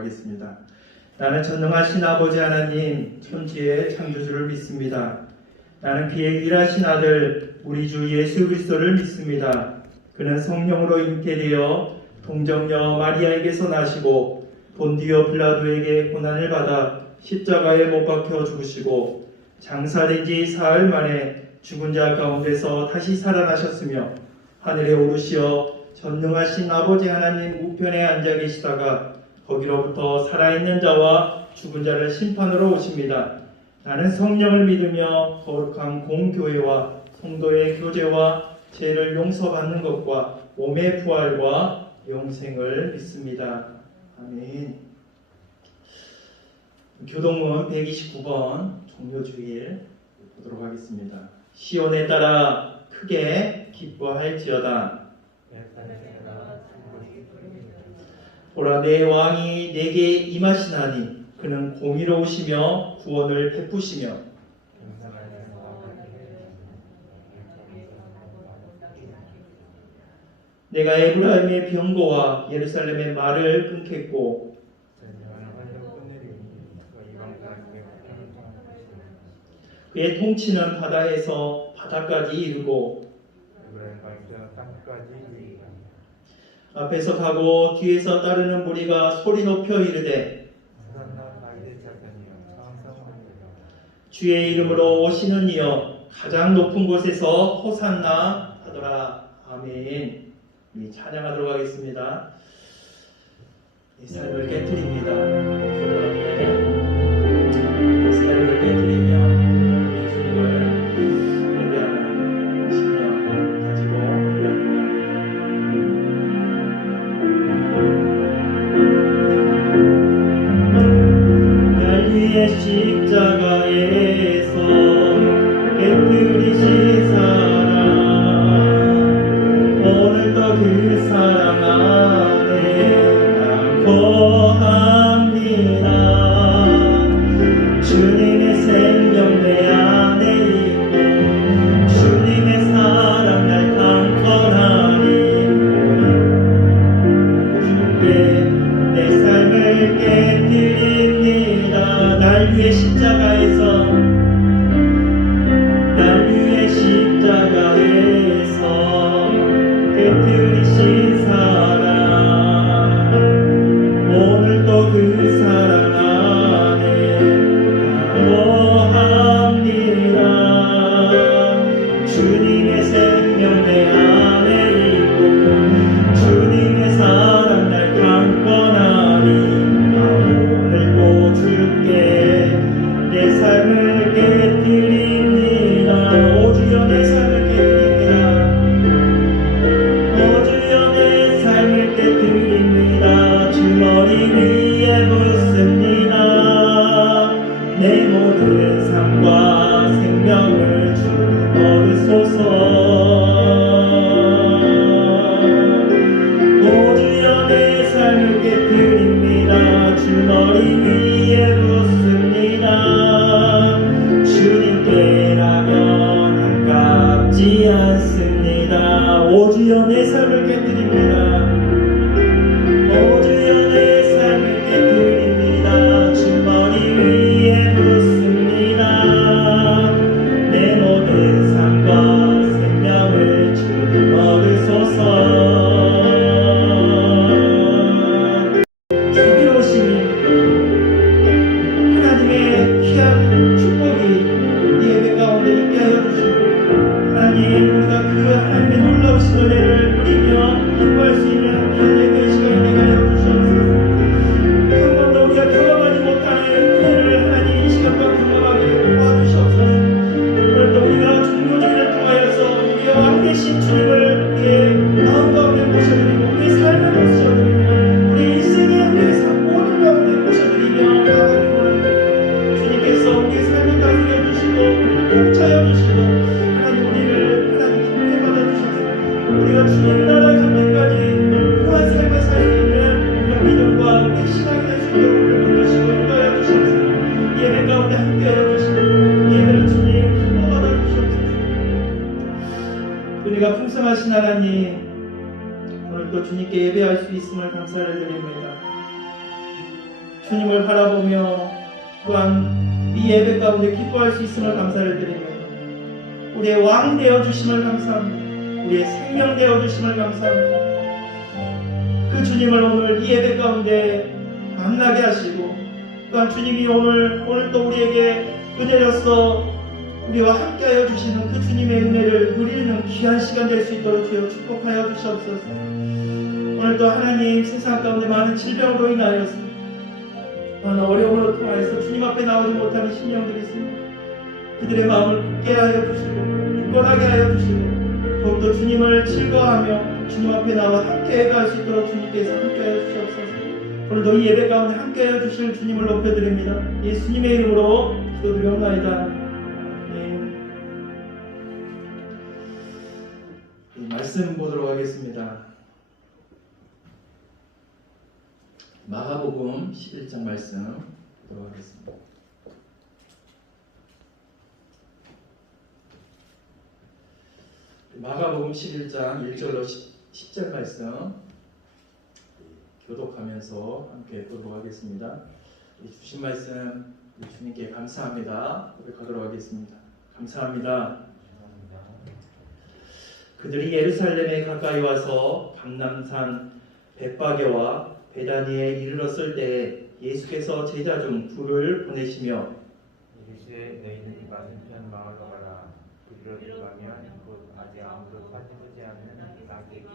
하겠습니다. 나는 전능하신 아버지 하나님, 천지의 창조주를 믿습니다. 나는 그의 일하신 아들 우리 주 예수 그리스도를 믿습니다. 그는 성령으로 잉태되어 동정녀 마리아에게서 나시고 본디오 빌라도에게 고난을 받아 십자가에 못 박혀 죽으시고 장사된 지 사흘 만에 죽은 자 가운데서 다시 살아나셨으며 하늘에 오르시어 전능하신 아버지 하나님 우편에 앉아 계시다가 거기로부터 살아있는 자와 죽은 자를 심판으로 오십니다. 나는 성령을 믿으며 거룩한 공교회와 성도의 교제와 죄를 용서받는 것과 몸의 부활과 영생을 믿습니다. 아멘. 교동문 129번 종료주일 보도록 하겠습니다. 시온에 따라 크게 기뻐할지어다. 보라, 내 왕이 내게 임하시나니 그는 공의로우시며 구원을 베푸시며 내가 에브라임의 병거와 예루살렘의 말을 끊겠고 그의 통치는 바다에서 바다까지 이르고 앞에서 가고 뒤에서 따르는 무리가 소리 높여 이르되 주의 이름으로 오시는 이여 가장 높은 곳에서 호산나 하더라. 아멘. 찬양하도록 하겠습니다. 이 삶을 깨뜨립니다. 이 삶을 깨뜨리며 예수님을 예배하는 신념 가지고 날 위해 십자가에서 깨뜨리신 사랑 오늘도 그 사랑 안에 난 거합니다. 주님의 생명 내 안에 있고 주님의 사랑 날 강건하니 주께 내 삶을 깨뜨립니다. 날 위해 십자가에서 깨뜨리신 사랑 오늘도 그 사랑 안에 거합니다. 주님의 생명 내 안에 있고 주님의 사랑 날 강건하니 오늘도 주께 내 삶을 깨뜨립니다. 오 주여 내 삶을 깨뜨립니다. 주 머리 위에 붓습니다. 내 모든 삶과 생명을 주 얻으소서. 오 주여 내 삶을 깨뜨립니다. 주 머리 위에 붓습니다. 주님께라면 아깝지 않습니다. 오 주여 내 삶을 깨뜨립니다. 오 주여 내 삶을 깨뜨립니다. 주 머리 위에 붓습니다. 내 모든 삶과 생명을 주 얻으소서. 자비로우시니 하나님의 귀한 축복이 예배 가운데 있게 하여 주시고 하나님 우리가 그 하나님의 놀라우신 은혜를 누리며 기뻐할 수 있는 귀한 예배의 시간이 되게 하여 주시옵소서. 한 번도 우리가 경험하지 못하는 은혜를 하나님 이 시간과 경험하게 도와주시옵소서. 오늘도 우리가 종교주의를 통하여서 우리와 함께 신 주님을 우리의 마음 가운데 모셔드리고 우리의 삶을 모셔드리며 우리 인생의 우리의 삶 모든 가운데 모셔드리며 나아가기 원합니다. 주님께서 우리의 삶을 다스려 주시고 복차여 주시고 하나님 우리를 하나님 기쁘게 받아주셔서 우리가 주님 나라 경배까지 그러한 삶을 살 수 있는 우리의 믿음과 우리의 신앙이 될 수 있도록 붙드시고 인도하여 주시옵소서. 예배 가운데 함께하여 주시고 예배를 주님 기뻐 받아주시옵소서. 은혜가 풍성하신 하나님 오늘도 주님께 예배할 수 있음을 감사를 드립니다. 주님을 바라보며 또한 이 예배 가운데 기뻐할 수 있음을 감사를 드립니다. 우리의 왕 되어주심을 감사합니다. 우리의 생명 되어주심을 감사합니다. 그 주님을 오늘 이 예배 가운데 만나게 하시고 또한 주님이 오늘 또 우리에게 은혜로서 우리와 함께하여 주시는 그 주님의 은혜를 누리는 귀한 시간 될 수 있도록 주여 축복하여 주시옵소서. 오늘도 하나님 세상 가운데 많은 질병으로 인하여서 많은 어려움으로 통하여서 주님 앞에 나오지 못하는 심령들이 있습니다. 그들의 마음을 굳게 하여 주시고 굳건하게 하여 주시고 더욱더 주님을 즐거워하며 주님 앞에 나와 함께 갈 수 있도록 주님께서 함께하여 주시옵소서. 오늘도 이 예배 가운데 함께하여 주실 주님을 높여드립니다. 예수님의 이름으로 기도드리옵나이다. 말씀 보도록 하겠습니다. 마가복음 11장 말씀 보도록 하겠습니다. 마가복음 11장 1절로 10절 말씀 교독하면서 함께 보도록 하겠습니다. 주신 말씀 주님께 감사합니다. 고백하도록 하겠습니다. 감사합니다. 그들이 예루살렘에 가까이 와서 감람산 벳바게와 베다니에 이르렀을 때 예수께서 제자 중 둘을 보내시며 이르시되 너희는 맞은편 마을로 가라. 그리로 들어가면 곧 아직 아무도 찾아보지 않는 낙의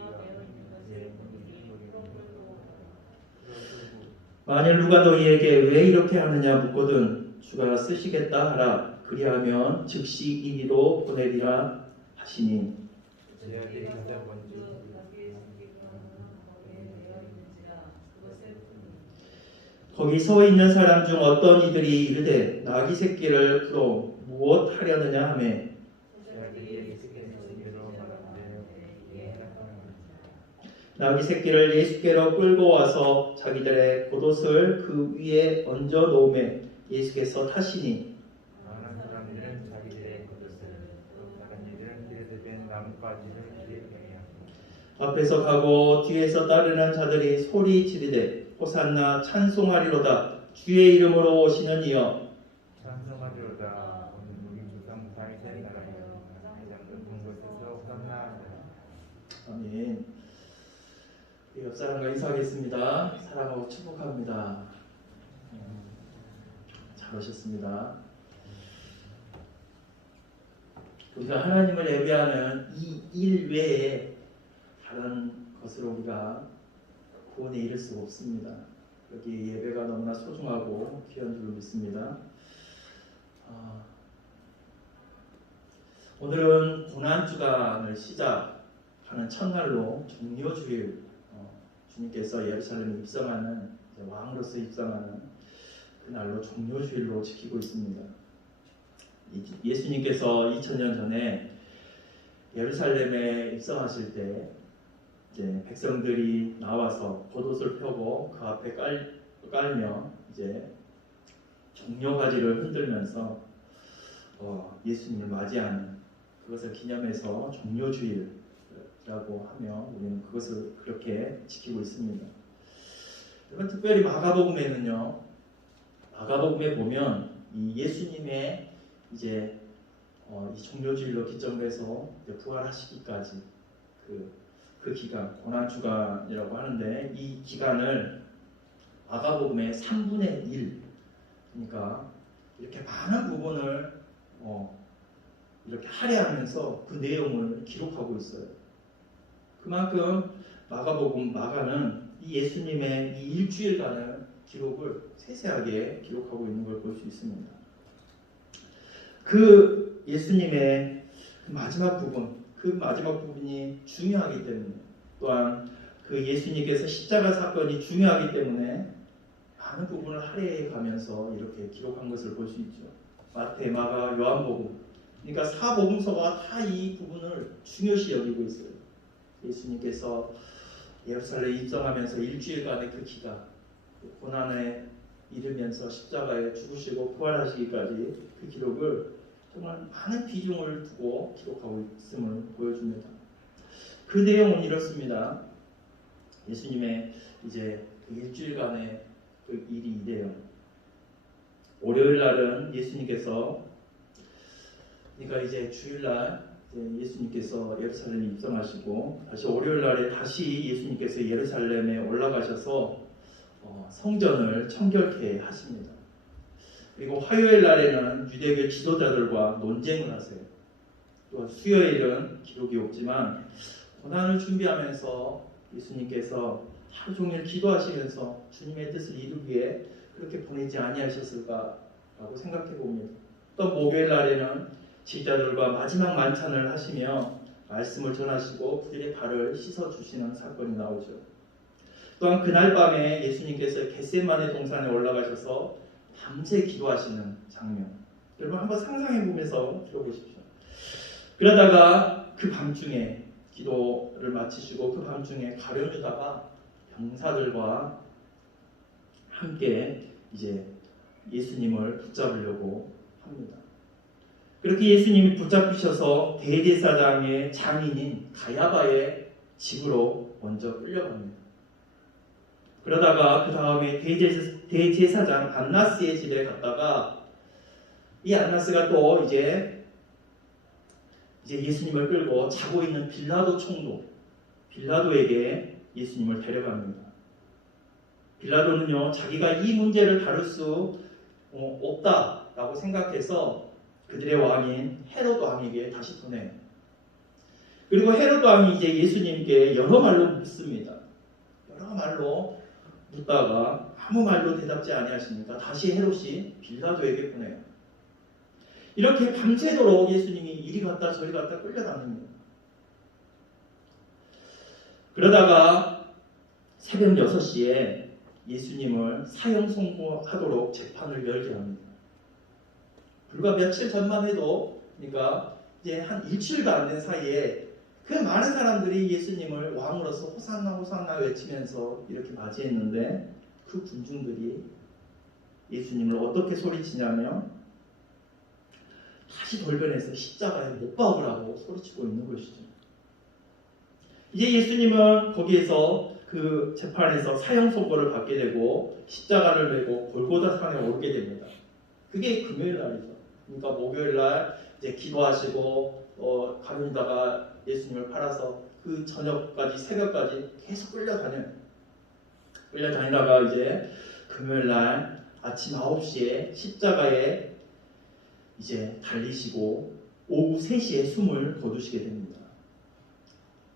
만일 누가 너희에게 왜 이렇게 하느냐 묻거든 주가 쓰시겠다 하라. 그리하면 즉시 이리로 보내리라 하시니 제자들이 찾아본즉 거기 서 있는 사람 중 어떤 이들이 이르되 나귀 새끼를 풀어 무엇 하려느냐 하매 나귀 새끼를 예수께로 끌고 와서 자기들의 겉옷을 그 위에 얹어 놓음에 예수께서 타시니 많은 사람들은 자기들의 겉옷을 또 다른 이들은 길에 된 나뭇가지를 길에 평이하고 앞에서 가고 뒤에서 따르는 자들이 소리 지르되 호산나 찬송하리로다 주의 이름으로 오시는 이여 찬송하리로다. 오늘 우리 조상 다윗의 나라여 가장 높은 곳에서 호산나. 아멘. 옆 사람과 인사하겠습니다. 사랑하고 축복합니다. 잘 오셨습니다. 우리가 하나님을 예배하는 이 일 외에 다른 것으로 우리가 구원에 이를 수가 없습니다. 여기 예배가 너무나 소중하고 귀한 줄 믿습니다. 오늘은 고난주간을 시작하는 첫날로 종료주일, 주님께서 예루살렘에 입성하는 왕으로서 입성하는 그날로 종료주일로 지키고 있습니다. 예수님께서 2000년 전에 예루살렘에 입성하실 때 이제 백성들이 나와서 겉옷을 펴고 그 앞에 깔며 이제 종려가지를 흔들면서 예수님을 맞이하는 그것을 기념해서 종료주일이라고 하며 우리는 그것을 그렇게 지키고 있습니다. 여러분 특별히 마가복음에는요, 마가복음에 보면 이 예수님의 이제 이 종료주일로 기점해서 부활하시기까지 그 기간, 고난주간이라고 하는데 이 기간을 마가복음의 3분의 1, 그러니까 이렇게 많은 부분을 이렇게 할애하면서 그 내용을 기록하고 있어요. 그만큼 마가는 이 예수님의 이 일주일간의 기록을 세세하게 기록하고 있는 걸 볼 수 있습니다. 그 예수님의 마지막 부분이 중요하기 때문에, 또한 그 예수님께서 십자가 사건이 중요하기 때문에 많은 부분을 할애해 가면서 이렇게 기록한 것을 볼 수 있죠. 마태, 마가, 요한복음, 그러니까 사복음서가 다 이 부분을 중요시 여기고 있어요. 예수님께서 예루살렘에 입성하면서 일주일간의 그 기간, 고난에 이르면서 십자가에 죽으시고 부활하시기까지 그 기록을 정말 많은 비중을 두고 기록하고 있음을 보여줍니다. 그 내용은 이렇습니다. 예수님의 이제 그 일주일간의 그 일이 주일인데요. 월요일 날은 예수님께서, 그러니까 이제 주일날 예수님께서 예루살렘에 입성하시고, 다시 월요일 날에 다시 예수님께서 예루살렘에 올라가셔서 성전을 청결케 하십니다. 그리고 화요일 날에는 유대교 지도자들과 논쟁을 하세요. 또 수요일은 기록이 없지만 고난을 준비하면서 예수님께서 하루 종일 기도하시면서 주님의 뜻을 이루기 위해 그렇게 보내지 아니하셨을까라고 생각해 봅니다. 또 목요일 날에는 제자들과 마지막 만찬을 하시며 말씀을 전하시고 그들의 발을 씻어주시는 사건이 나오죠. 또한 그날 밤에 예수님께서 겟세마네 동산에 올라가셔서 밤새 기도하시는 장면, 여러분 한번 상상해 보면서 들어보십시오. 그러다가 그 밤중에 기도를 마치시고 그 밤중에 가룟유다가 병사들과 함께 이제 예수님을 붙잡으려고 합니다. 그렇게 예수님이 붙잡히셔서 대제사장의 장인인 가야바의 집으로 먼저 끌려갑니다. 그러다가 그 다음에 대제사장 안나스의 집에 갔다가 이 안나스가 또 이제 예수님을 끌고 자고 있는 빌라도 총독, 빌라도에게 예수님을 데려갑니다. 빌라도는요, 자기가 이 문제를 다룰 수 없다라고 생각해서 그들의 왕인 헤롯 왕에게 다시 보내요. 그리고 헤롯 왕이 이제 예수님께 여러 말로 묻습니다. 여러 말로 묻다가 아무 말로 대답지 아니하시니까 다시 헤롯이 빌라도에게 보내요. 이렇게 밤새도록 예수님이 이리 갔다 저리 갔다 끌려다닙니다. 그러다가 새벽 6시에 예수님을 사형 선고하도록 재판을 열게 합니다. 불과 며칠 전만 해도, 그러니까 이제 한 일주일도 안 된 사이에 그 많은 사람들이 예수님을 왕으로서 호산나 호산나 외치면서 이렇게 맞이했는데, 그 군중들이 예수님을 어떻게 소리치냐면 다시 돌변해서 십자가에 못 박으라고 소리치고 있는 것이죠. 이제 예수님은 거기에서 그 재판에서 사형 선고를 받게 되고 십자가를 메고 골고다 산에 오르게 됩니다. 그게 금요일 날이죠. 그러니까 목요일 날 이제 기도하시고 가룟유다가 예수님을 팔아서 그 저녁까지 새벽까지 계속 끌려다니다가 이제 금요일 날 아침 9시에 십자가에 이제 달리시고 오후 3시에 숨을 거두시게 됩니다.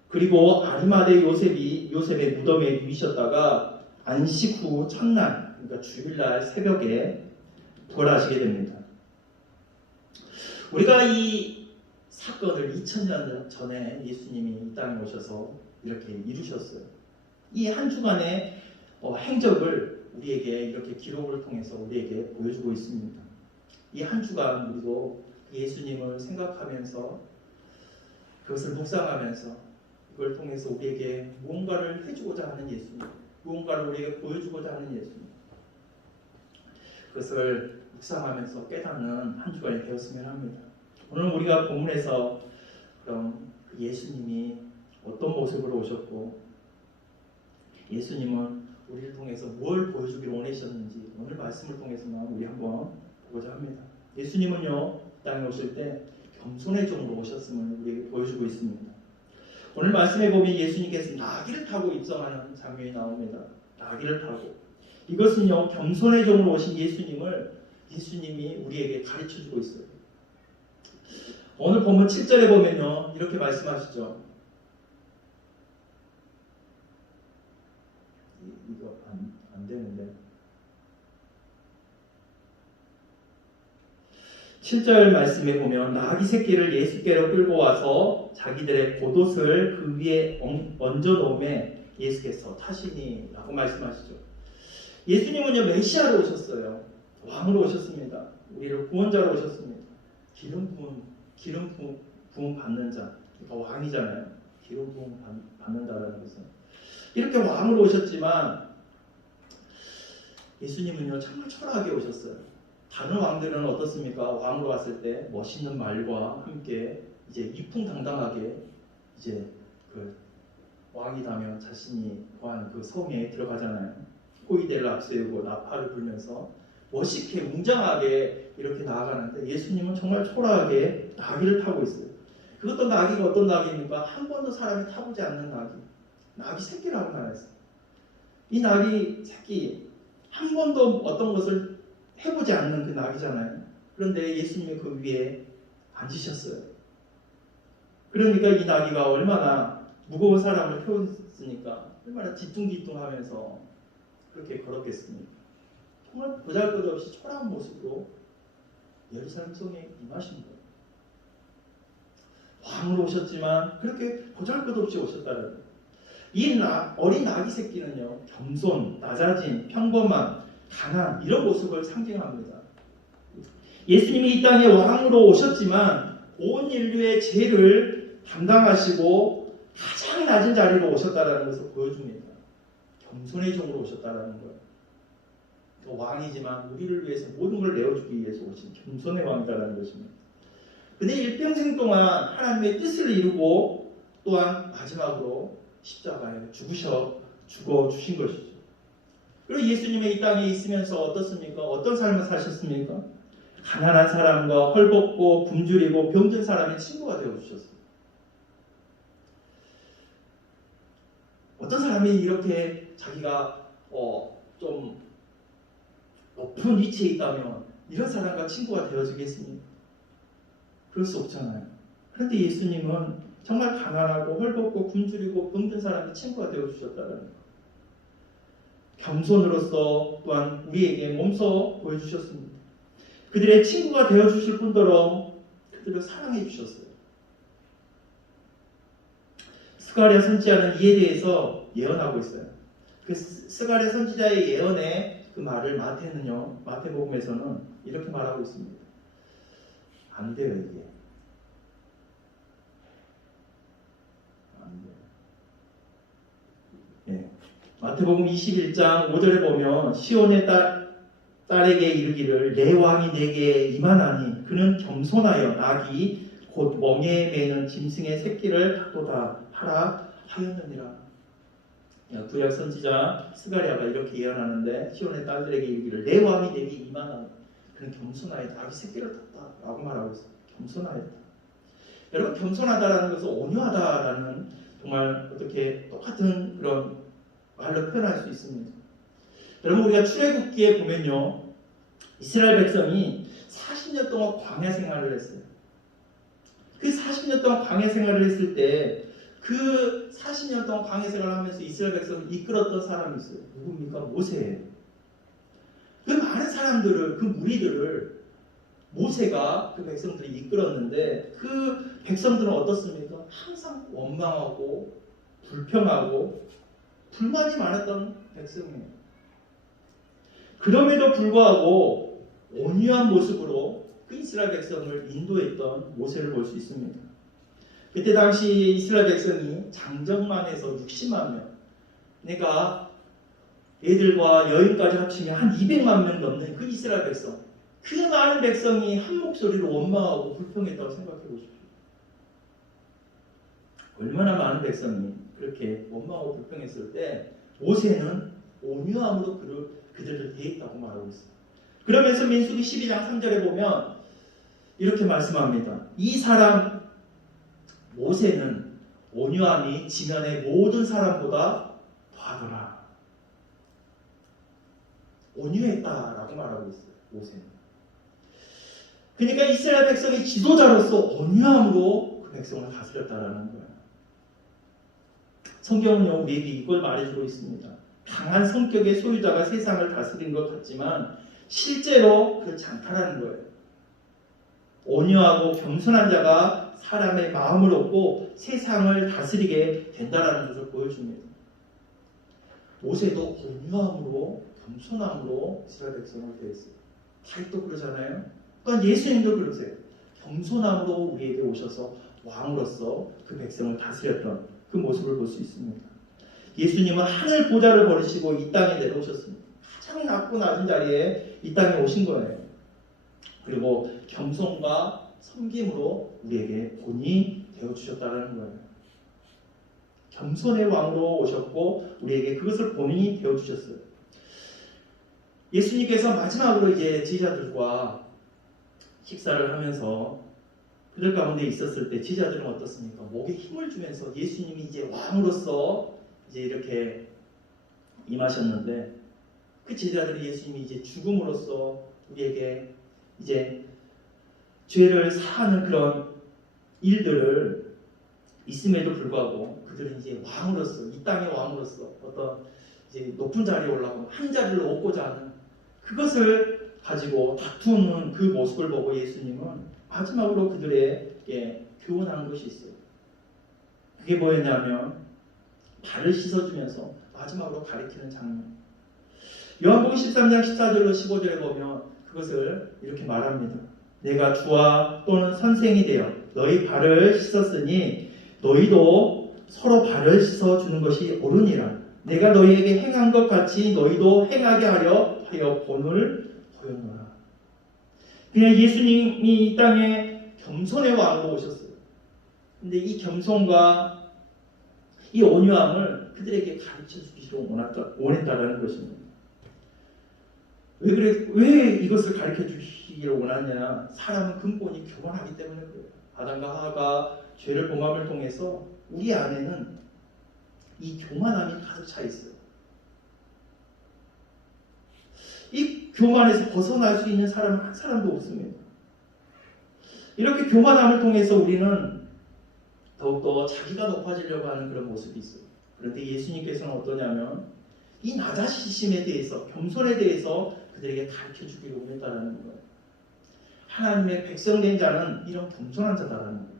그리고 아리마대 요셉의 무덤에 누이셨다가 안식 후 첫날, 그러니까 주일날 새벽에 부활하시게 됩니다. 우리가 이 사건을 2000년 전에 예수님이 이 땅에 오셔서 이렇게 이루셨어요. 이 한 주간의 행적을 우리에게 이렇게 기록을 통해서 우리에게 보여주고 있습니다. 이 한 주간 우리도 예수님을 생각하면서 그것을 묵상하면서 그걸 통해서 우리에게 무언가를 해주고자 하는 예수님, 무언가를 우리에게 보여주고자 하는 예수님, 그것을 묵상하면서 깨닫는 한 주간이 되었으면 합니다. 오늘 우리가 본문에서 그럼 예수님이 어떤 모습으로 오셨고 예수님은 우리를 통해서 뭘 보여주기를 원하셨는지 오늘 말씀을 통해서만 우리 한번 보고자 합니다. 예수님은요, 땅에 오실 때 겸손의 종으로 오셨음을 우리에게 보여주고 있습니다. 오늘 말씀해 보면 예수님께서 나귀를 타고 입성하는 장면이 나옵니다. 나귀를 타고. 이것은요, 겸손의 종으로 오신 예수님이 우리에게 가르쳐주고 있어요. 오늘 본문 7절에 보면요, 이렇게 말씀하시죠. 이거 안 되는데. 7절 말씀에 보면 나귀 새끼를 예수께로 끌고 와서 자기들의 겉옷을 그 위에 얹어 놓음에 예수께서 타시니 라고 말씀하시죠. 예수님은요, 메시아로 오셨어요. 왕으로 오셨습니다. 우리를 구원자로 오셨습니다. 기름 부음 받는 자, 그러니까 왕이잖아요. 기름 부음 받는다라는 것은 이렇게 왕으로 오셨지만 예수님은요, 정말 초라하게 오셨어요. 다른 왕들은 어떻습니까? 왕으로 왔을 때 멋있는 말과 함께 이제 이풍당당하게 이제 그 왕이라면 자신이 거한 그 성에 들어가잖아요. 포이대를 앞세우고 나팔을 불면서 멋있게 웅장하게 이렇게 나아가는데 예수님은 정말 초라하게 나귀를 타고 있어요. 그것도 나귀가 어떤 나귀입니까? 한 번도 사람이 타보지 않는 나귀. 나귀 새끼라고 말했어요. 이 나귀 새끼 한 번도 어떤 것을 해보지 않는 그 나귀잖아요. 그런데 예수님이 그 위에 앉으셨어요. 그러니까 이 나귀가 얼마나 무거운 사람을 태웠으니까 얼마나 뒤뚱뒤뚱하면서 그렇게 걸었겠습니까? 정말 보잘것없이 초라한 모습으로 예루살렘 성에 임하신 거예요. 왕으로 오셨지만 그렇게 보잘것없이 오셨다는 거예요. 이 어린 아기 새끼는요, 겸손, 낮아짐, 평범한, 가난 이런 모습을 상징합니다. 예수님이 이 땅에 왕으로 오셨지만 온 인류의 죄를 담당하시고 가장 낮은 자리로 오셨다는 것을 보여줍니다. 겸손의 종으로 오셨다는 거예요. 왕이지만 우리를 위해서 모든 걸 내어주기 위해서 오신 겸손의 왕이라는 것입니다. 근데 일평생 동안 하나님의 뜻을 이루고 또한 마지막으로 십자가에 죽어 주신 것이죠. 그리고 예수님의 이 땅에 있으면서 어떻습니까? 어떤 삶을 사셨습니까? 가난한 사람과 헐벗고 굶주리고 병든 사람의 친구가 되어 주셨어요. 어떤 사람이 이렇게 자기가 좀 높은 위치에 있다면 이런 사람과 친구가 되어주겠습니까? 그럴 수 없잖아요. 그런데 예수님은 정말 가난하고 헐벗고 굶주리고 병든 사람의 친구가 되어주셨다는 거예요. 겸손으로서 또한 우리에게 몸소 보여주셨습니다. 그들의 친구가 되어주실 뿐더러 그들을 사랑해 주셨어요. 스가랴 선지자는 이에 대해서 예언하고 있어요. 그 스가랴 선지자의 예언의 그 말을 마태복음에서는 이렇게 말하고 있습니다. 안 돼요, 이게. 안 돼요. 예. 마태복음 21장 5절에 보면 시온의 딸에게 이르기를 내 왕이 내게 임하나니 그는 겸손하여 낙이 곧 멍에 매는 짐승의 새끼를 갖도다 하라 하였느니라. 구약 선지자 스가랴가 이렇게 예언하는데 시온의 딸들에게 이르기를 내 왕이 내게 임하나니 그는 겸손하여 낙이 새끼를 탔다 라고 말하고 있어요. 겸손하였다. 여러분, 겸손하다라는 것은 온유하다라는 정말 어떻게 똑같은 그런 말로 표현할 수 있습니다. 여러분, 우리가 출애굽기에 보면요, 이스라엘 백성이 40년 동안 광야 생활을 했어요. 그 40년 동안 광야 생활을 했을 때 그 40년 동안 광야 생활을 하면서 이스라엘 백성을 이끌었던 사람이 있어요. 누굽니까? 모세예요. 그 많은 사람들을, 그 무리들을 모세가 그 백성들이 이끌었는데 그 백성들은 어떻습니까? 항상 원망하고 불평하고 불만이 많았던 백성이에요. 그럼에도 불구하고 온유한 모습으로 그 이스라엘 백성을 인도했던 모세를 볼 수 있습니다. 그때 당시 이스라엘 백성이 장정만 해서 60만 명, 그러니까 애들과 여인까지 합치면 한 200만 명 넘는 그 이스라엘 백성, 그 많은 백성이 한 목소리로 원망하고 불평했다고 생각해 보십시오. 얼마나 많은 백성이 그렇게 원망하고 불평했을 때 모세는 온유함으로 그들을 대했다고 말하고 있어요. 그러면서 민수기 12장 3절에 보면 이렇게 말씀합니다. 이 사람 모세는 온유함이 지면의 모든 사람보다 더하더라. 온유했다라고 말하고 있어요. 모세는. 그러니까 이스라엘 백성이 지도자로서 온유함으로 그 백성을 다스렸다라는 거예요. 성경은요, 우리에게 이걸 말해주고 있습니다. 강한 성격의 소유자가 세상을 다스린 것 같지만 실제로 그렇지 않다라는 거예요. 온유하고 겸손한 자가 사람의 마음을 얻고 세상을 다스리게 된다라는 것을 보여줍니다. 모세도 온유함으로 겸손함으로 이스라엘 백성을 대했어요. 다윗도 그러잖아요. 또한 예수님도 그러세요. 겸손함으로 우리에게 오셔서 왕으로서 그 백성을 다스렸던 그 모습을 볼 수 있습니다. 예수님은 하늘 보좌를 버리시고 이 땅에 내려오셨습니다. 가장 낮고 낮은 자리에 이 땅에 오신 거예요. 그리고 겸손과 섬김으로 우리에게 본이 되어주셨다는 거예요. 겸손의 왕으로 오셨고 우리에게 그것을 본이 되어주셨어요. 예수님께서 마지막으로 이제 제자들과 식사를 하면서 그들 가운데 있었을 때 제자들은 어떻습니까? 목에 힘을 주면서 예수님이 이제 왕으로서 이제 이렇게 임하셨는데 그 제자들이 예수님이 이제 죽음으로써 우리에게 이제 죄를 사하는 그런 일들을 있음에도 불구하고 그들은 이제 왕으로서 이 땅의 왕으로서 어떤 이제 높은 자리에 올라가고 한 자리를 얻고자 하는 그것을 가지고 다투는 그 모습을 보고 예수님은 마지막으로 그들에게 교훈하는 것이 있어요. 그게 뭐였냐면 발을 씻어주면서 마지막으로 가리키는 장면. 요한복음 13장 14절로 15절에 보면 그것을 이렇게 말합니다. 내가 주와 또는 선생이 되어 너희 발을 씻었으니 너희도 서로 발을 씻어주는 것이 옳으니라. 내가 너희에게 행한 것 같이 너희도 행하게 하려 본을 보였노라. 그냥 예수님이 이 땅에 겸손의 왕으로 오셨어요. 근데 이 겸손과 이 온유함을 그들에게 가르쳐 주기로 원했다라는 것입니다. 왜 이것을 가르쳐 주시기를 원하냐? 사람은 근본이 교만하기 때문에 그래요. 아담과 하와가 죄를 범함을 통해서 우리 안에는 이 교만함이 가득 차 있어요. 이 교만에서 벗어날 수 있는 사람은 한 사람도 없습니다. 이렇게 교만함을 통해서 우리는 더욱더 자기가 높아지려고 하는 그런 모습이 있어요. 그런데 예수님께서는 어떠냐면 이 낮아지심에 대해서, 겸손에 대해서 그들에게 가르쳐 주기로 원했다는 거예요. 하나님의 백성된 자는 이런 겸손한 자다라는 거예요.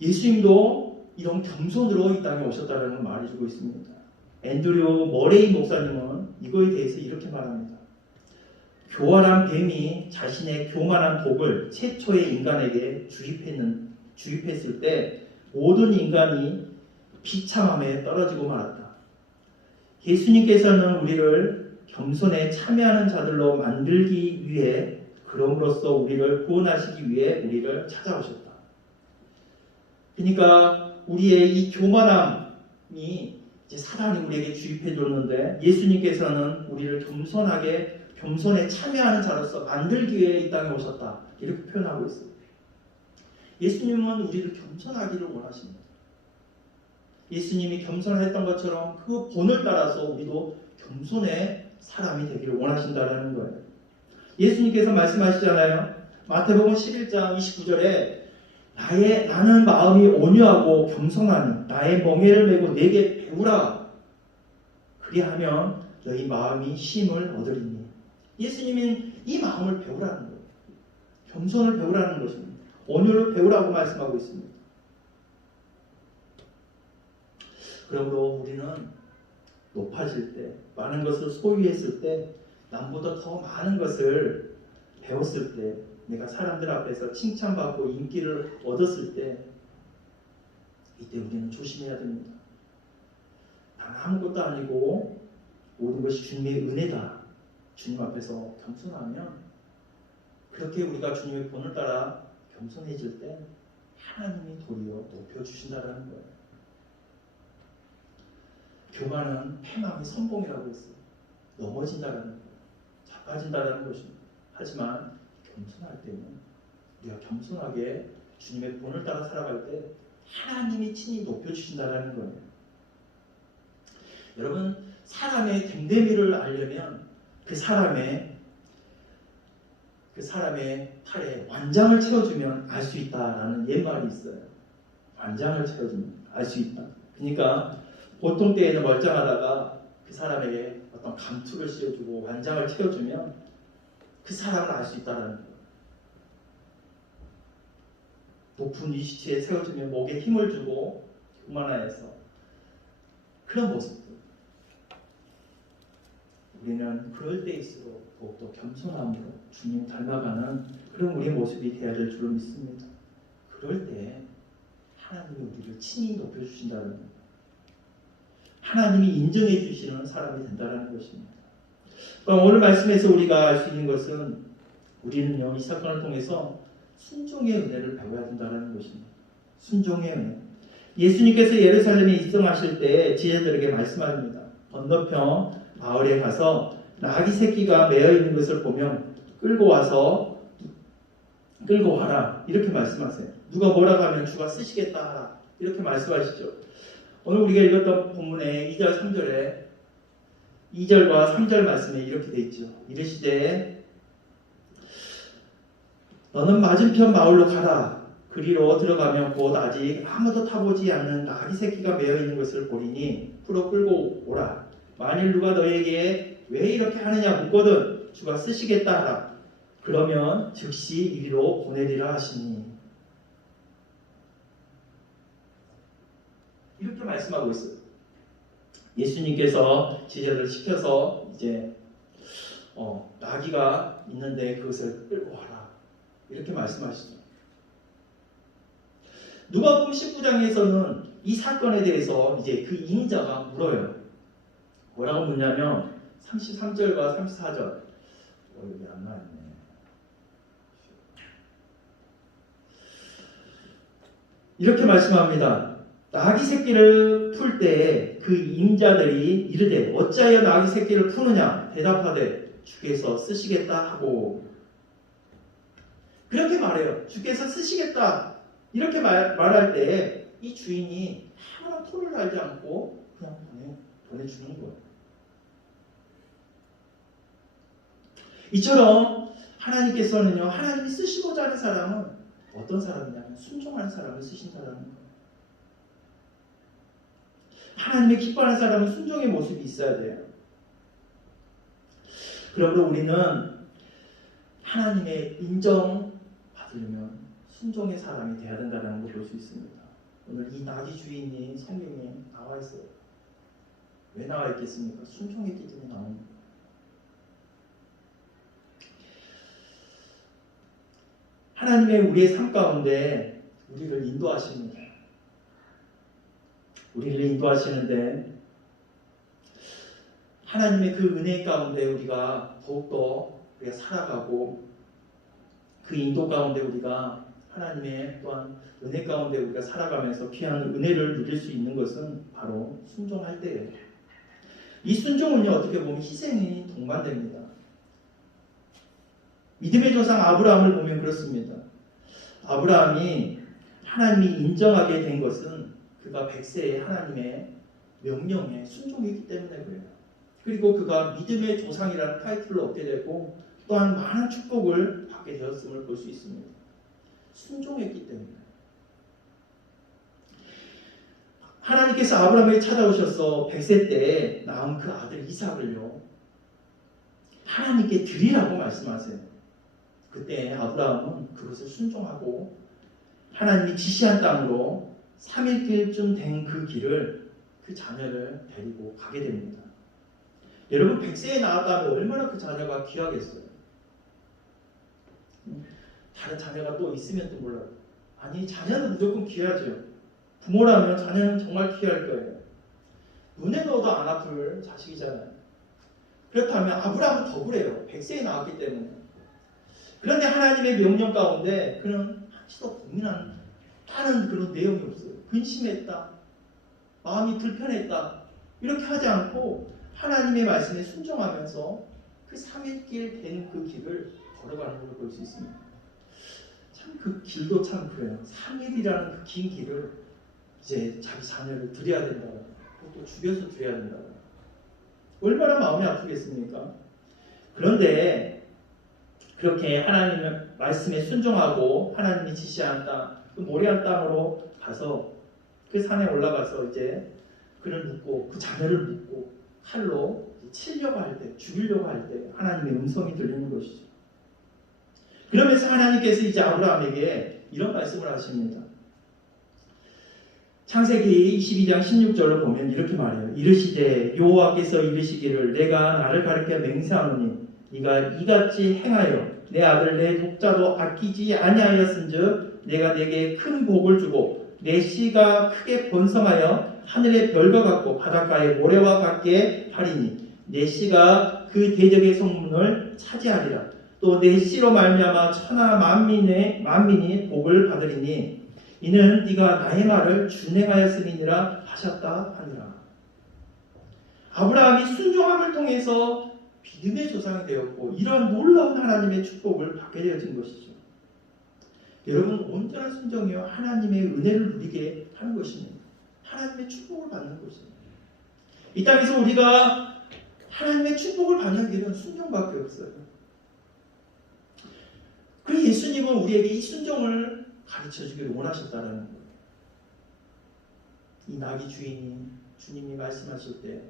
예수님도 이런 겸손으로 이 땅에 오셨다는 걸 말해주고 있습니다. 앤드류 머레이 목사님은 이거에 대해서 이렇게 말합니다. 교활한 뱀이 자신의 교만한 독을 최초의 인간에게 주입했을 때 모든 인간이 비참함에 떨어지고 말았다. 예수님께서는 우리를 겸손에 참여하는 자들로 만들기 위해 그럼으로써 우리를 구원하시기 위해 우리를 찾아오셨다. 그러니까 우리의 이 교만함이 이제 사단이 우리에게 주입해 줬는데 예수님께서는 우리를 겸손에 참여하는 자로서 만들기 위해 이 땅에 오셨다. 이렇게 표현하고 있어요. 예수님은 우리를 겸손하기를 원하십니다. 예수님이 겸손했던 것처럼 그 본을 따라서 우리도 겸손의 사람이 되기를 원하신다는 거예요. 예수님께서 말씀하시잖아요. 마태복음 11장 29절에 나는 마음이 온유하고 겸손하니 나의 멍에를 메고 내게 배우라. 그리하면 너희 마음이 쉼을 얻으리니. 예수님은 이 마음을 배우라는 거예요. 겸손을 배우라는 것입니다. 온유를 배우라고 말씀하고 있습니다. 그러므로 우리는 높아질 때, 많은 것을 소유했을 때, 남보다 더 많은 것을 배웠을 때, 내가 사람들 앞에서 칭찬받고 인기를 얻었을 때, 이때 우리는 조심해야 됩니다. 나는 아무것도 아니고 모든 것이 주님의 은혜다. 주님 앞에서 겸손하면 그렇게 우리가 주님의 본을 따라 겸손해질 때 하나님이 도리어 높여주신다는 거예요. 교만은 패망의 선봉이라고 했어요. 넘어진다는 거예요. 자빠진다는 것입니다. 하지만 겸손할 때는 우리가 겸손하게 주님의 본을 따라 살아갈 때 하나님이 친히 높여주신다는 거예요. 여러분, 사람의 됨됨이를 알려면 그 사람의 팔에 완장을 채워주면 알 수 있다라는 옛말이 있어요. 완장을 채워주면 알 수 있다. 그러니까 보통 때에는 멀쩡하다가 그 사람에게 어떤 감투를 씌워주고 완장을 채워주면 그 사람을 알 수 있다는 거예요. 높은 위치에 세워주면 목에 힘을 주고 교만하여서 그런 모습들. 우리는 그럴 때일수록 더욱더 겸손함으로 주님 닮아가는 그런 우리의 모습이 되어야 될 줄로 믿습니다. 그럴 때 하나님이 우리를 친히 높여주신다는 거예요. 하나님이 인정해 주시는 사람이 된다는 것입니다. 오늘 말씀에서 우리가 알 수 있는 것은 우리는요, 이 사건을 통해서 순종의 은혜를 배워야 된다는 것입니다. 순종의 은혜. 예수님께서 예루살렘에 입성하실 때 지혜들에게 말씀합니다. 건너편 마을에 가서 나귀 새끼가 매어 있는 것을 보면 끌고 와라 이렇게 말씀하세요. 누가 뭐라고 하면 주가 쓰시겠다 하라 이렇게 말씀하시죠. 오늘 우리가 읽었던 본문의 2절 3절에 2절과 3절 말씀에 이렇게 돼 있죠. 이르시되 너는 맞은편 마을로 가라. 그리로 들어가면 곧 아직 아무도 타보지 않는 나귀 새끼가 매어 있는 것을 보리니 풀어 끌고 오라. 만일 누가 너에게 왜 이렇게 하느냐 묻거든 주가 쓰시겠다 하라. 그러면 즉시 이리로 보내리라 하시니. 이렇게 말씀하고 있어요. 예수님께서 제자들을 시켜서 이제 나귀가 있는데 그것을 끌고 와라 이렇게 말씀하시죠. 누가복음 19장에서는 이 사건에 대해서 이제 그 인자가 물어요. 뭐라고 묻냐면 33절과 34절 여기 안 나왔네. 이렇게 말씀합니다. 나귀 새끼를 풀 때 그 임자들이 이르되 어찌하여 나귀 새끼를 푸느냐 대답하되 주께서 쓰시겠다 하고 그렇게 말해요. 주께서 쓰시겠다 이렇게 말할 때 이 주인이 아무런 토를 달지 않고 그냥 보내주는 거예요. 이처럼 하나님께서는요, 하나님이 쓰시고자 하는 사람은 어떤 사람이냐면 순종하는 사람을 쓰신 사람입니다. 하나님의 기뻐하는 사람은 순종의 모습이 있어야 돼요. 그러므로 우리는 하나님의 인정받으려면 순종의 사람이 되어야 된다는 걸 볼 수 있습니다. 오늘 이 나귀 주인이 성경에 나와 있어요. 왜 나와 있겠습니까? 순종했기 때문에 나옵니다. 하나님의 우리의 삶 가운데 우리를 인도하십니다. 우리를 인도하시는데 하나님의 그 은혜 가운데 우리가 더욱더 우리가 살아가고 그 인도 가운데 우리가 하나님의 또한 은혜 가운데 우리가 살아가면서 귀한 은혜를 누릴 수 있는 것은 바로 순종할 때예요. 이 순종은요 어떻게 보면 희생이 동반됩니다. 믿음의 조상 아브라함을 보면 그렇습니다. 아브라함이 하나님이 인정하게 된 것은 그가 100세에 하나님의 명령에 순종했기 때문에 그래요. 그리고 그가 믿음의 조상이라는 타이틀을 얻게 되고 또한 많은 축복을 받게 되었음을 볼 수 있습니다. 순종했기 때문에. 하나님께서 아브라함에게 찾아오셔서 100세 때 낳은 그 아들 이삭을요 하나님께 드리라고 말씀하세요. 그때 아브라함은 그것을 순종하고 하나님이 지시한 땅으로 3일길쯤 된 그 길을 그 자녀를 데리고 가게 됩니다. 여러분 100세에 낳았다면 얼마나 그 자녀가 귀하겠어요. 다른 자녀가 또 있으면 또 몰라요. 아니 자녀는 무조건 귀하죠. 부모라면 자녀는 정말 귀할 거예요. 눈에 넣어도 안 아플 자식이잖아요. 그렇다면 아브라함은 더 그래요. 100세에 낳았기 때문에. 그런데 하나님의 명령 가운데 그는 한치도 고민하는 그런 내용이 없어요. 근심했다. 마음이 불편했다. 이렇게 하지 않고 하나님의 말씀에 순종하면서 그 3일길 된 그 길을 걸어가는 걸 볼 수 있습니다. 참 그 길도 참 그래요. 3일이라는 그 긴 길을 이제 자기 자녀를 드려야 된다. 또 죽여서 드려야 된다. 얼마나 마음이 아프겠습니까? 그런데 그렇게 하나님의 말씀에 순종하고 하나님이 지시한 땅, 그 모리안 땅으로 가서 그 산에 올라가서 이제 그를 묶고 그 자녀를 묶고 칼로 치려고 할 때, 죽이려고 할 때 하나님의 음성이 들리는 것이죠. 그러면서 하나님께서 이제 아브라함에게 이런 말씀을 하십니다. 창세기 22장 16절을 보면 이렇게 말해요. 이르시되 여호와께서 이르시기를 내가 나를 가리켜 맹세하노니 네가 이같이 행하여 내 아들 내 독자도 아끼지 아니하였은즉 내가 내게 큰 복을 주고 내 씨가 크게 번성하여 하늘의 별과 같고 바닷가의 모래와 같게 하리니 내 씨가 그 대적의 성문을 차지하리라. 또 내 씨로 말미암아 천하 만민이 복을 받으리니 이는 네가 나의 말을 준행하였음이니라 하셨다 하니라. 아브라함이 순종함을 통해서 믿음의 조상이 되었고 이런 놀라운 하나님의 축복을 받게 되어진 것이죠. 여러분, 온전한 순종이요 하나님의 은혜를 누리게 하는 것입니다. 하나님의 축복을 받는 것입니다. 이 땅에서 우리가 하나님의 축복을 받는 길은 순종밖에 없어요. 그래서 예수님은 우리에게 이 순종을 가르쳐주기를 원하셨다는 거예요. 이 나귀 주인이 주님이 말씀하실 때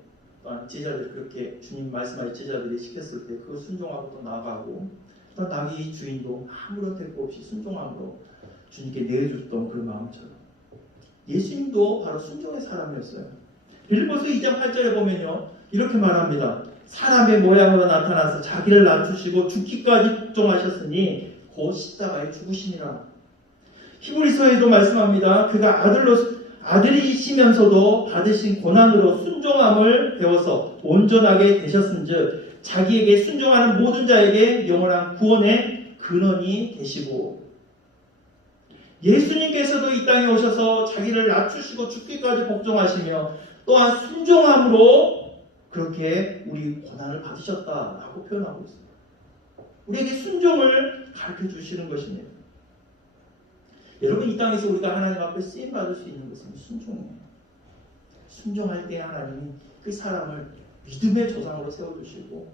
또한 제자들 그렇게 주님 말씀하신 제자들이 시켰을 때 그 순종하고 또 나아가고 또 나귀 주인도 아무런 대꾸 없이 순종함으로 주님께 내어줬던 그 마음처럼 예수님도 바로 순종의 사람이었어요. 빌립보서 2장 8절에 보면요 이렇게 말합니다. 사람의 모양으로 나타나서 자기를 낮추시고 죽기까지 복종하셨으니 곧 십자가에 죽으시니라. 히브리서에도 말씀합니다. 그가 아들이시면서도 받으신 고난으로 순종함을 배워서 온전하게 되셨은즉 자기에게 순종하는 모든 자에게 영원한 구원의 근원이 되시고 예수님께서도 이 땅에 오셔서 자기를 낮추시고 죽기까지 복종하시며 또한 순종함으로 그렇게 우리 고난을 받으셨다라고 표현하고 있습니다. 우리에게 순종을 가르쳐 주시는 것입니다. 여러분, 이 땅에서 우리가 하나님 앞에 쓰임받을 수 있는 것은 순종이에요. 순종할 때 하나님이 그 사람을 믿음의 조상으로 세워주시고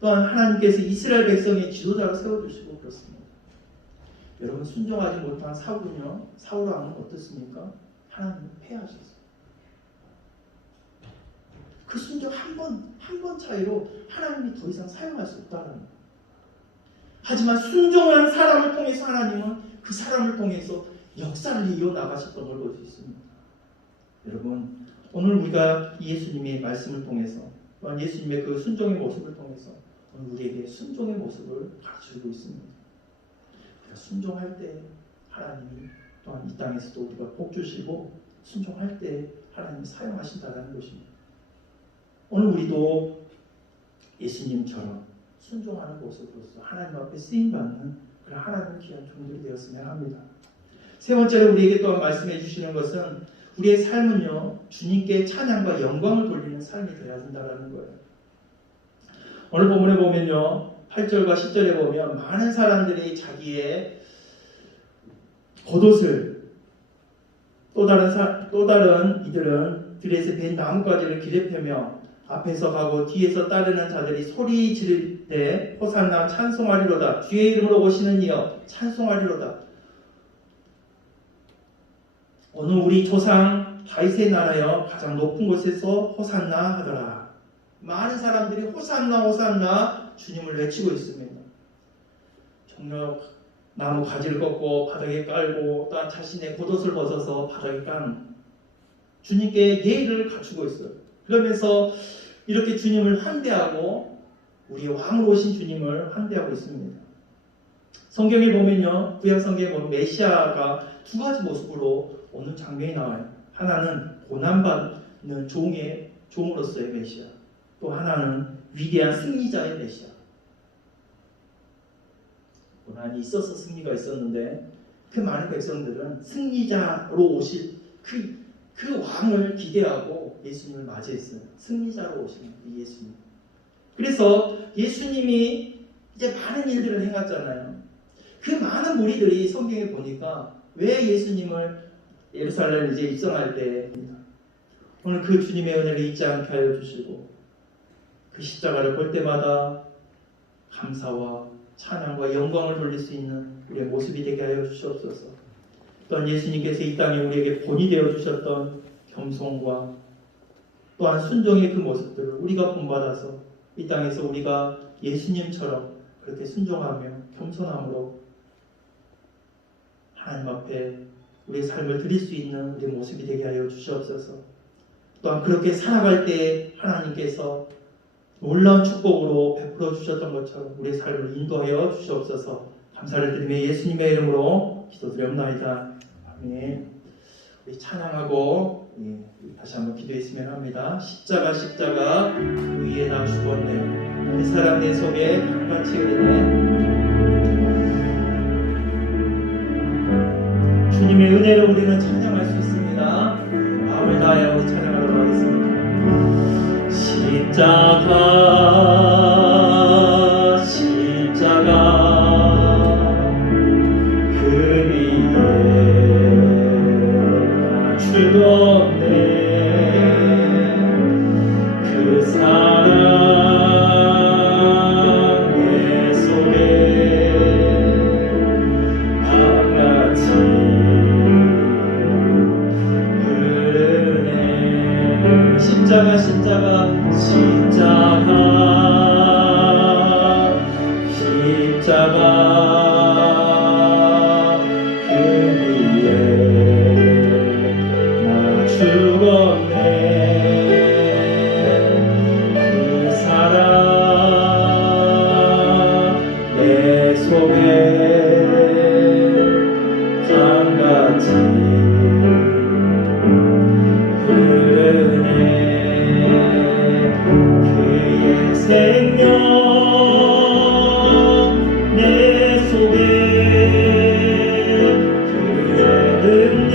또한 하나님께서 이스라엘 백성의 지도자로 세워주시고 그렇습니다. 여러분, 순종하지 못한 사울은요, 사울 왕은 어떻습니까? 하나님을 패하셨어요. 그 순종 한 번 차이로 하나님이 더 이상 사용할 수 없다는 거예요. 하지만 순종한 사람을 통해서 하나님은 그 사람을 통해서 역사를 이어나가셨던 걸 볼 수 있습니다. 여러분, 오늘 우리가 예수님의 말씀을 통해서 또한 예수님의 그 순종의 모습을 통해서 오늘 우리에게 순종의 모습을 가르쳐주고 있습니다. 우리가 순종할 때 하나님이 또한 이 땅에서도 우리가 복 주시고 순종할 때 하나님이 사용하신다는 것입니다. 오늘 우리도 예수님처럼 순종하는 모습으로서 하나님 앞에 쓰임받는 그런 하나님의 귀한 종들이 되었으면 합니다. 세 번째로 우리에게 또한 말씀해 주시는 것은 우리의 삶은요 주님께 찬양과 영광을 돌리는 삶이 되어야 된다는 거예요. 오늘 본문에 보면요 8절과 10절에 보면 많은 사람들이 자기의 겉옷을 또 다른 이들은 들에서 벤 나뭇가지를 길에 펴며 앞에서 가고 뒤에서 따르는 자들이 소리 지를 때 호산나 찬송하리로다. 주의 이름으로 오시는 이여 찬송하리로다. 오늘 우리 조상 다윗의 나라여 가장 높은 곳에서 호산나 하더라. 많은 사람들이 호산나 호산나 주님을 외치고 있습니다. 정녕 나무 가지를 꺾고 바닥에 깔고 또 자신의 겉옷을 벗어서 바닥에 까는 주님께 예의를 갖추고 있어요. 그러면서 이렇게 주님을 환대하고 우리 왕으로 오신 주님을 환대하고 있습니다. 성경에 보면요, 구약 성경에 보면 메시아가 두 가지 모습으로 오는 장면이 나와요. 하나는 고난받는 종으로서의 메시아, 또 하나는 위대한 승리자의 메시아. 고난이 있어서 승리가 있었는데 그 많은 백성들은 승리자로 오실 그 왕을 기대하고 예수님을 맞이했어요. 승리자로 오신 예수님. 그래서 예수님이 이제 많은 일들을 행했잖아요. 그 많은 무리들이 성경에 보니까 왜 예수님을 예루살렘에 이제 입성할 때 오늘 그 주님의 은혜를 잊지 않게 하여 주시고 그 십자가를 볼 때마다 감사와 찬양과 영광을 돌릴 수 있는 우리의 모습이 되게 하여 주시옵소서. 또한 예수님께서 이 땅에 우리에게 본이 되어 주셨던 겸손과 또한 순종의 그 모습들을 우리가 본받아서 이 땅에서 우리가 예수님처럼 그렇게 순종하며 겸손함으로 하나님 앞에 우리의 삶을 드릴 수 있는 우리의 모습이 되게 하여 주시옵소서. 또한 그렇게 살아갈 때 하나님께서 놀라운 축복으로 베풀어 주셨던 것처럼 우리의 삶을 인도하여 주시옵소서. 감사를 드리며 예수님의 이름으로 기도드렸나이다. 아멘. 우리 찬양하고 다시 한번 기도했으면 합니다. 십자가 그 위에 나 죽었네. 그 사랑 내 속에 강같이 흐르네. 주님의 은혜로 우리는 찬양할 수 있습니다. 마음을 다하여 찬양하도록 하겠습니다. 십자가 그 위에 죽었네. 그 사랑 내 속에 바같이 흐르네. 십자가 그 위에 나 죽었네. 그 사랑 내 속에 강같이 흐르네. 그의 생명 내 속에 그의 능력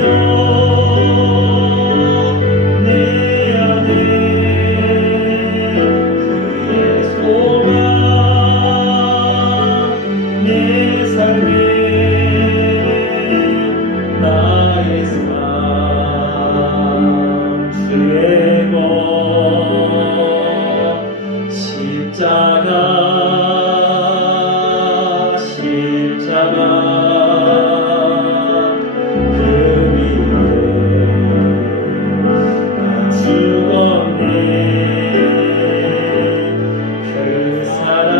내 안에 그의 소망 내 삶에 나의 삶 주의 것 십자가 그 위에 나 죽었네. 그 사랑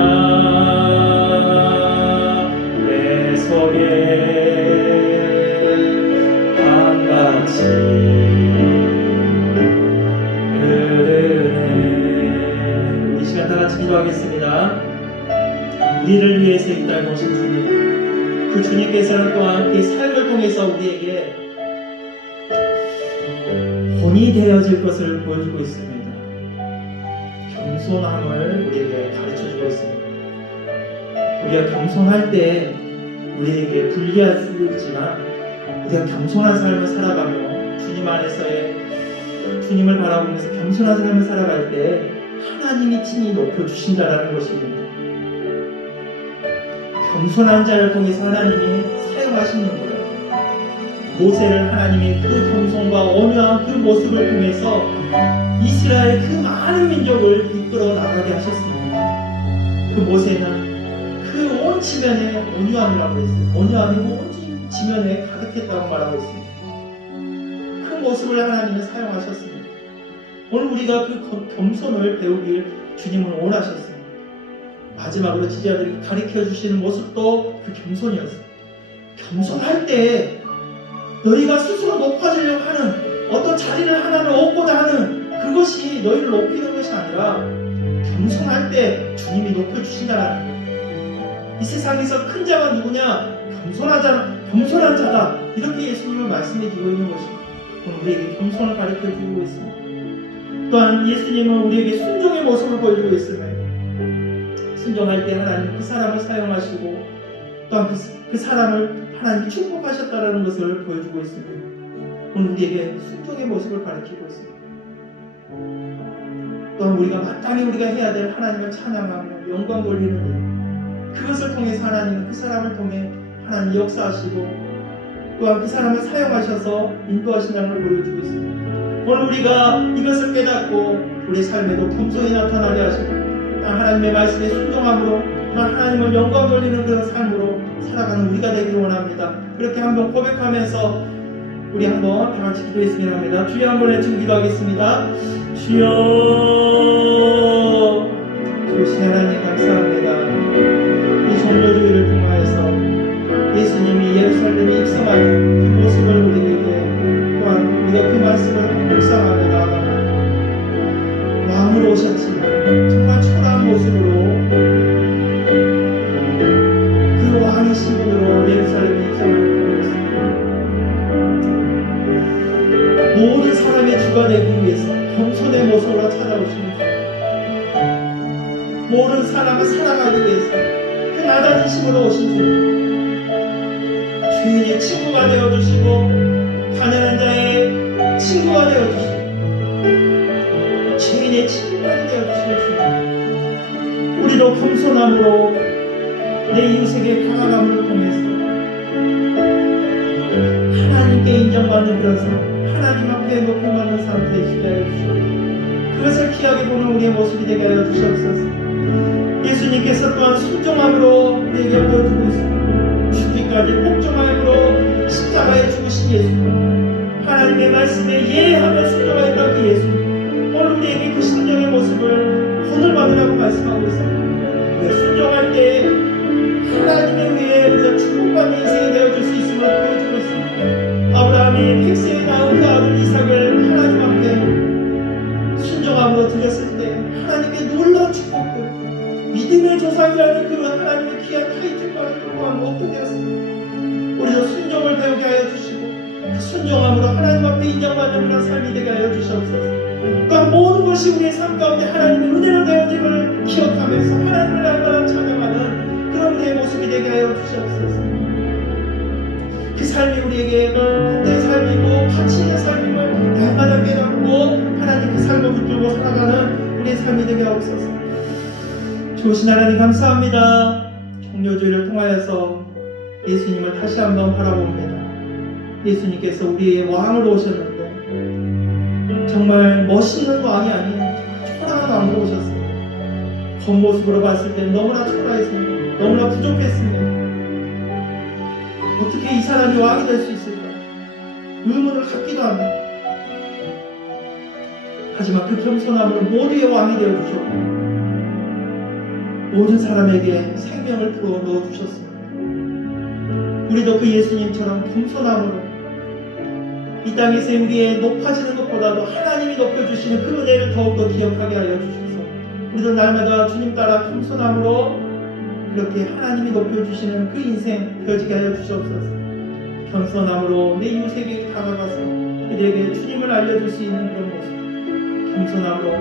내 속에 강같이 흐르네. 우리 시간 다 같이 기도하겠습니다. 우리를 위해서 이 땅에 오신 주님, 그 주님께서는 또한 그 삶을 통해서 우리에게 본이 되어질 것을 보여주고 있습니다. 겸손함을 우리에게 가르쳐주고 있습니다. 우리가 겸손할 때 우리에게 불리할 수 있지만 우리가 겸손한 삶을 살아가며 주님 안에서의 주님을 바라보면서 겸손한 삶을 살아갈 때 하나님이 친히 높여주신다라는 것입니다. 겸손한 자를 통해서 하나님이 사용하시는 거예요. 모세를 하나님이 그 겸손과 온유한 그 모습을 통해서 이스라엘 그 많은 민족을 이끌어 나가게 하셨습니다. 그 모세는 그 온 지면에 온유함이라고 했어요. 온유함이 온 지면에 가득했다고 말하고 있습니다. 그 모습을 하나님은 사용하셨습니다. 오늘 우리가 그 겸손을 배우길 주님은 원하셨습니다. 마지막으로 지지자들이 가르쳐 주시는 모습도 그 겸손이었어요. 겸손할 때 너희가 스스로 높아지려고 하는 어떤 자리를 하나를 얻고자 하는 그것이 너희를 높이는 것이 아니라 겸손할 때 주님이 높여주신다라는 거예요. 이 세상에서 큰 자가 누구냐? 겸손한 자다. 이렇게 예수님은 말씀해 주고 있는 것입니다. 오늘 우리에게 겸손을 가르쳐 주고 있습니다. 또한 예수님은 우리에게 순종의 모습을 보여주고 있습니다. 순종할 때 하나님 그 사람을 사용하시고 또한 그 사람을 하나님이 축복하셨다는 것을 보여주고 있습니다. 오늘 우리에게 순종의 모습을 가르치고 있습니다. 또한 우리가 마땅히 우리가 해야 될 하나님을 찬양하며 영광 돌리는 일, 그것을 통해서 하나님은 그 사람을 통해 하나님 역사하시고 또한 그 사람을 사용하셔서 인도하신다는 걸 보여주고 있습니다. 오늘 우리가 이것을 깨닫고 우리 삶에도 겸손히 나타나게 하시고 하나님의 말씀에 순종함으로 하나님을 영광 돌리는 그런 삶으로 살아가는 우리가 되기를 원합니다. 그렇게 한번 고백하면서 우리 한번 다 같이 기도했으면 합니다. 주여 한번 외치고 기도하겠습니다. 주여, 주신 하나님 감사합니다. 이 종료주의를 통하여서 예수님이 예루살렘에 입성할 그 모습을 우리에게 또한 우리가 그 말씀을 묵상하며 나아가며 왕으로 오셨지만 정말 초라한 모습으로 그 왕의 신분으로 예루살렘에 입성을 했습니다. 모든 사람의 주가 되기 위해서 겸손의 모습으로 찾아오시는 주, 모든 사람을 살아가기 위해서 그 낮아지심으로 오신 주, 주인의 친구가 되어주시고 가난한 자의 친구가 되어주시고 죄인의 친구가 하게 하여 주시옵소서. 우리도 겸손함으로 내 이웃에게 다가감을 통해서 하나님께 인정받는 그런 삶, 하나님 앞에 높임받는 삶 되시게 하여 주시옵소서. 그것을 귀하게 보는 우리의 모습이 되게 하여 주시옵소서. 예수님께서 또한 순종함으로 우리에게 보여주고 있습니다. 죽기까지 복종함으로 십자가에 죽으신 예수, 하나님의 말씀에 예하며 순종하였던 그 예수, 오늘 우리에게 그 순종의 모습을 본을 받으라고 말씀하고 있습니다. 그 순종할 때 하나님의 의에 우리가 축복받는 인생이 되어줄 수 있음을 보여주고 있습니다. 아브라함이 백세에 낳은 그 아들 이삭을 하나님 앞에 순종함으로 드렸을 때 하나님의 놀라운 축복들, 믿음의 조상이라는 그 하나님의 귀한 타이틀과를 통한 얻게 되었습니다. 우리도 순종을 배우게 하여 주시고 그 순종함으로 하나님 앞에 인정받는 그런 삶이 되게 하여 주시옵소서. 또한 모든 것이 우리의 삶 가운데 하나님의 은혜로 되어짐을 기억하면서 하나님을 날마다 찬양하는 그런 우리의 모습이 되게 하여 주시옵소서. 그 삶이 우리에게 복된 삶이고 가치 있는 삶임을 날마다 깨닫고 하나님 그 삶을 붙들고 살아가는 우리의 삶이 되게 하옵소서. 좋으신 하나님 감사합니다. 종료주의를 통하여서 예수님을 다시 한번 바라봅니다. 예수님께서 우리의 왕으로 오셨는데 정말 멋있는 왕이 아닌 초라한 왕으로 오셨습니다. 겉모습으로 봤을 때 너무나 초라했습니다. 너무나 부족했습니다. 어떻게 이 사람이 왕이 될 수 있을까? 의문을 갖기도 합니다. 하지만 그 겸손함으로 모두의 왕이 되어주셨고 모든 사람에게 생명을 불어 넣어주셨습니다. 우리도 그 예수님처럼 겸손함으로 이 땅에서 우리의 높아지는 것보다도 하나님이 높여주시는 그 은혜를 더욱더 기억하게 하여 주셔서 우리도 날마다 주님 따라 겸손함으로 이렇게 하나님이 높여주시는 그 인생 되어지게 하여 주시옵소서. 겸손함으로 내 이웃에게 다가가서 그들에게 주님을 알려줄 수 있는 그런 모습, 겸손함으로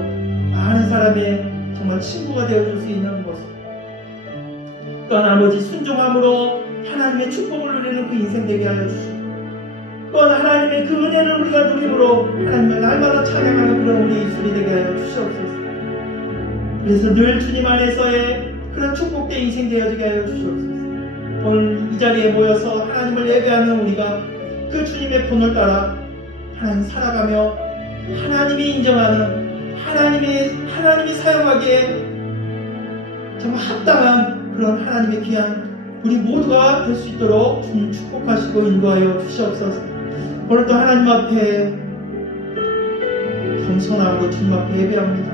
많은 사람의 정말 친구가 되어줄 수 있는 모습, 또한 아버지 순종함으로 하나님의 축복을 누리는 그 인생 되게 하여 주시고 또한 하나님의 그 은혜를 우리가 누림으로 하나님을 날마다 찬양하는 그런 우리의 입술이 되게 하여 주시옵소서. 그래서 늘 주님 안에서의 그런 축복된 인생 되어지게 하여 주시옵소서. 오늘 이 자리에 모여서 하나님을 예배하는 우리가 그 주님의 본을 따라 하나님 살아가며 하나님이 인정하는 하나님이 사용하기에 정말 합당한 그런 하나님의 귀한 우리 모두가 될 수 있도록 주님 축복하시고 인도하여 주시옵소서. 오늘도 하나님 앞에 겸손함으로 주님 앞에 예배합니다.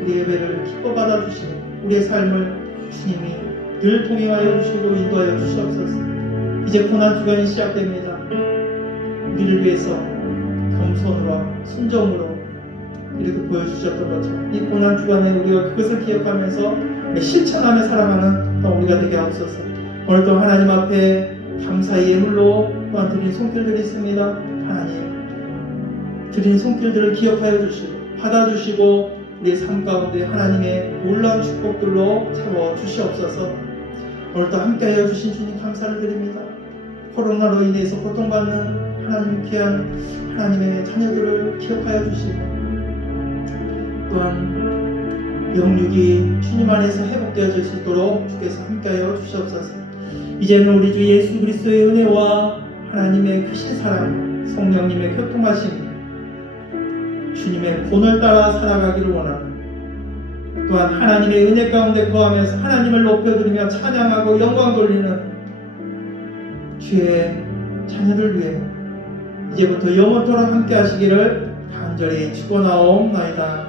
우리 예배를 기뻐 받아주시는 우리의 삶을 주님이 늘 동행하여 주시고 인도하여 주시옵소서. 이제 고난주간이 시작됩니다. 우리를 위해서 겸손으로 순종으로 이렇게 보여주셨던 것처럼 이 고난주간에 우리가 그것을 기억하면서 실천하며 살아가는 우리가 되게 하옵소서. 오늘도 하나님 앞에 감사의 예물로 또한 드린 손길들이 있습니다. 하나님 드린 손길들을 기억하여 주시고 받아주시고 우리의 삶 가운데 하나님의 놀라운 축복들로 채워주시옵소서. 오늘도 함께하여 주신 주님 감사를 드립니다. 코로나로 인해서 고통받는 하나님 귀한 하나님의 자녀들을 기억하여 주시고 또한 영육이 주님 안에서 회복되어질 수 있도록 주께서 함께하여 주시옵소서. 이제는 우리 주 예수 그리스도의 은혜와 하나님의 크신 사랑, 성령님의 교통하심, 주님의 본을 따라 살아가기를 원하는 또한 하나님의 은혜 가운데 거하면서 하나님을 높여드리며 찬양하고 영광 돌리는 주의 자녀들 위해 이제부터 영원토록 함께 하시기를 간절히 축원하옵나이다.